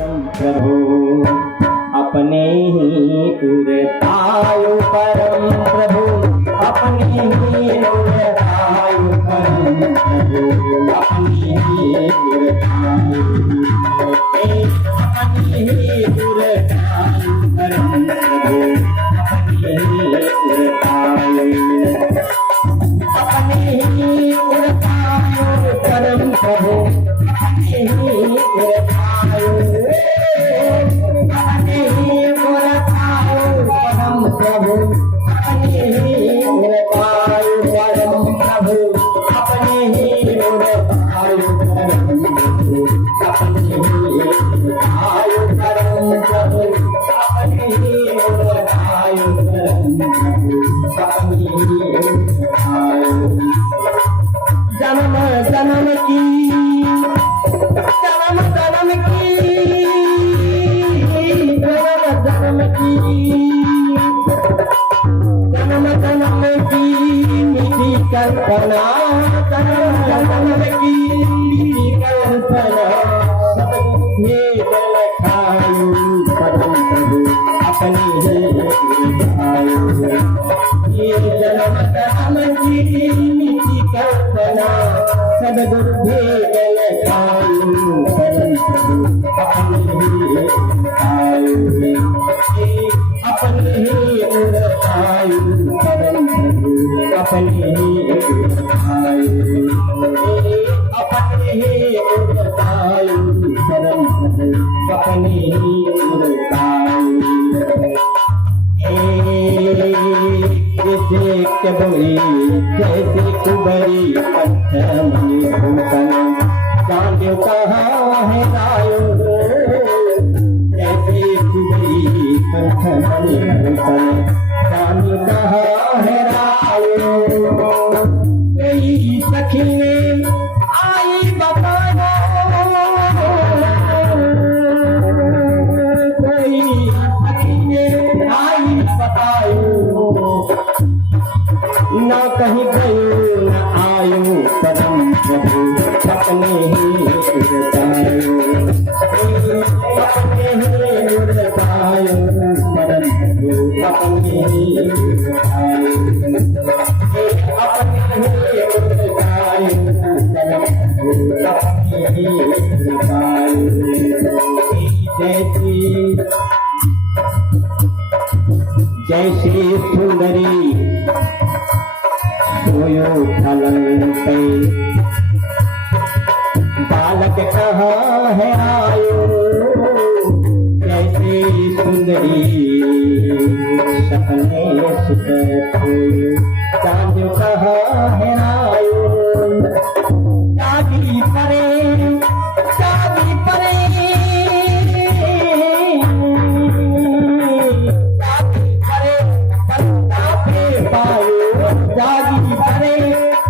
प्रभु अपने ही उड़तायु परम प्रभु अपने ही उड़तायु परम प्रभु अपने ही उड़तायु अपने ही उड़तायु परम प्रभु अपने ही उड़तायु अपने ही उड़तायु परम प्रभु अपने ही उड़तायु अपने ही उड़तायु परम प्रभु अपने ही उड़तायु परम प्रभु अपने ही उड़तायु परम प्रभु अपने ही उड़तायु परम प्रभु अपने ही उड़तायु परम प्रभु अपने ही उड़तायु जन्म जन्म की जन्म जन्म की जन्म जन्म की मीठी कल्पना जन्म जन्म की मीठी कल्पना भेद लखायु परम प्रभु अपने ही उड़तायु ये जन्म जन्म की मीठी कल्पना सदगुरु भेद लखायु परम प्रभु अपने ही उड़तायु अपने ही उड़तायु परम प्रभु अपने ही उड़तायु अपने ही उड़तायु परम प्रभु अपने ही उड़तायु जैसे कबरी जैसे कुबरी पत्थर भूषण चांद कहाँ है रायो जैसे कुबरी पत्थर भूषण चांद कहाँ है रायो कई सखी ने आई बताना कोई सखी ने आई बतायो न कहीं गयो न आयो परम प्रभु अपने ही उड़तायु अपने ही उड़तायु परम प्रभु अपने ही उड़तायु अपने ही उड़तायु परम प्रभु अपने ही उड़तायु जैसी सुंदरी सोयो फलन पे बालक कहाँ है आयो जैसे सुंदरी सपने सुख खोयो चांद कहाँ है आयो जागी परे जागी परे जागी परे कंधा पे पायो जागी परे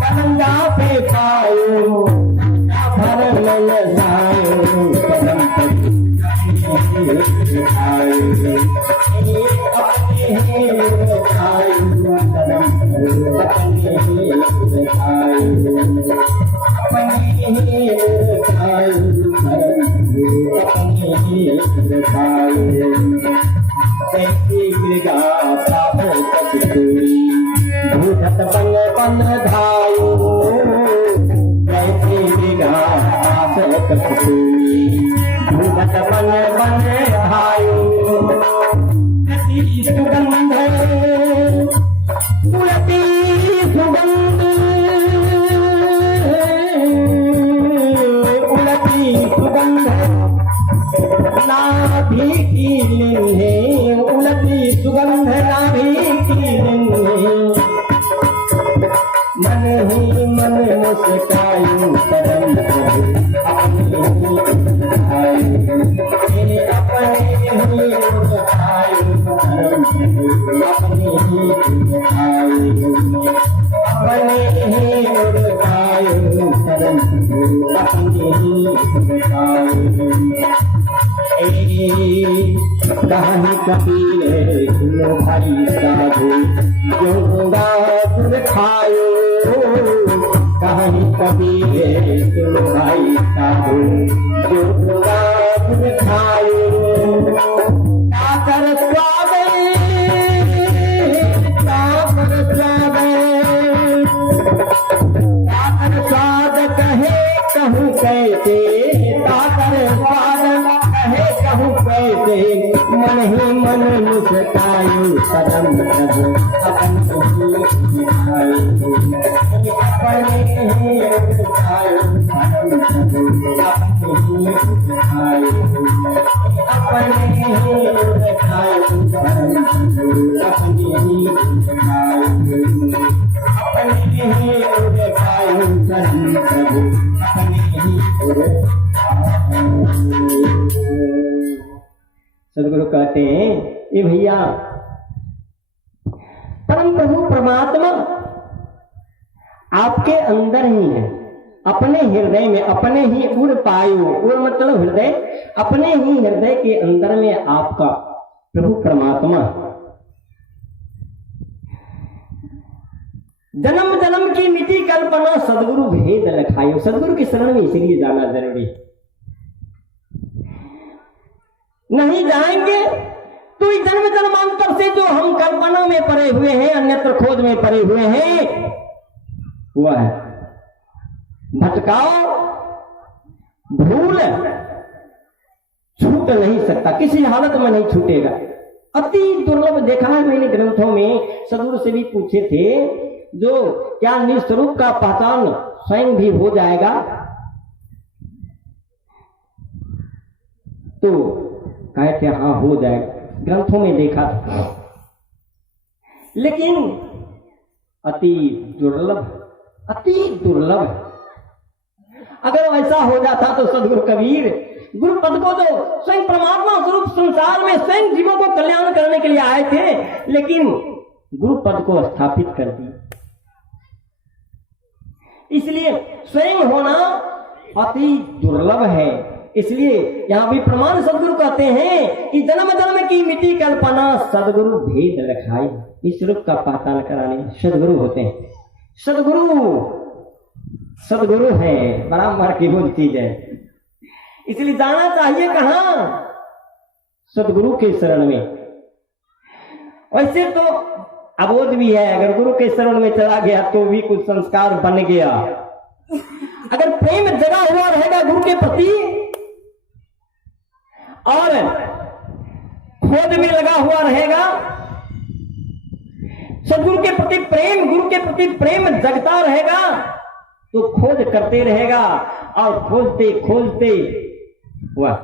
कंधा पे पायो भर मन जायो परम प्रभु उड़तायु अपने ही उड़तायु परम प्रभु अपने ही उड़तायु अपने ही उड़तायु परम प्रभु अपने ही उड़तायु जैसे मृगा प्राप्त कपूरी भूधत बन बन धायो जैसे मृगा प्राप्त कपूरी भूधत बन बन धायो उड़ती सुगंध उड़ती सुगंध उड़ती सुगंध नाभि की लिंगे उड़ती सुगंध नाभि की लिंगे मन ही मन मुस्कायु परम प्रभु अपने ही उड़तायु अपने ही उड़तायु परम प्रभु अपने ही उड़तायु अपने ही उड़तायु परम प्रभु अपने ही उड़तायु कहानी कबीर सुनो भाई साधु योगा गुर खायो कहानी कबीर सुनो भाई साधु योगा गुर खायो रे मन ही मन मुस्कायो कदम प्रभु अपन ही दिखायो अपने ही दिखायो कदम प्रभु अपन ही दिखायो अपने ही दिखायो कदम प्रभु अपने ही दिखायो अपने ही दिखायो कदम प्रभु अपने ही सदगुरु कहते हैं ये भैया परम प्रभु परमात्मा आपके अंदर ही है, अपने हृदय में, अपने ही उड़ पायो, उड़ मतलब हृदय, अपने ही हृदय के अंदर में आपका प्रभु परमात्मा। जन्म जन्म की मिटी कल्पना सदगुरु भेद लखायो। सदगुरु की शरण में इसलिए जाना जरूरी, नहीं जाएंगे तो इस जन्म जन्मांतर से जो हम कल्पना में पड़े हुए हैं, अन्यत्र खोज में पड़े हुए हैं, हुआ है भटकाओ, भूल छूट नहीं सकता, किसी हालत में नहीं छूटेगा। अति दुर्लभ देखा है मैंने ग्रंथों में, सदगुरु से भी पूछे थे जो क्या निस्वरूप का पहचान स्वयं भी हो जाएगा, तो कहे थे हाँ हो जाएगा, ग्रंथों में देखा था, लेकिन अति दुर्लभ, अति दुर्लभ। अगर ऐसा हो जाता तो सदगुरु कबीर गुरु पद को जो स्वयं परमात्मा स्वरूप संसार में स्वयं जीवों को कल्याण करने के लिए आए थे, लेकिन गुरु पद को स्थापित कर दिया। इसलिए स्वयं होना अति दुर्लभ है। इसलिए यहां भी प्रमाण सदगुरु कहते हैं कि जन्म जन्म की मिट्टी कल्पना सदगुरु भेद रखाई। इस रूप का पहचान कराने सदगुरु होते हैं। सदगुरु है, बड़ा महत्वपूर्ण चीज है। इसलिए जाना चाहिए कहां? सदगुरु के शरण में। वैसे तो अबोध भी है, अगर गुरु के शरण में चला गया तो भी कुछ संस्कार बन गया। अगर प्रेम जगा हुआ रहेगा गुरु के प्रति और खोज में लगा हुआ रहेगा, सदगुरु के प्रति प्रेम, गुरु के प्रति प्रेम जगता रहेगा, तो खोज करते रहेगा और खोजते खोजते वह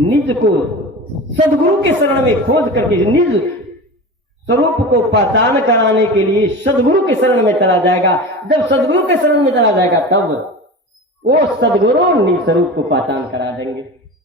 निज को सदगुरु के शरण में खोज करके निज स्वरूप को पहचान कराने के लिए सदगुरु के शरण में चला जाएगा। जब सदगुरु के शरण में चला जाएगा तब वो सदगुरु निज स्वरूप को पहचान करा देंगे।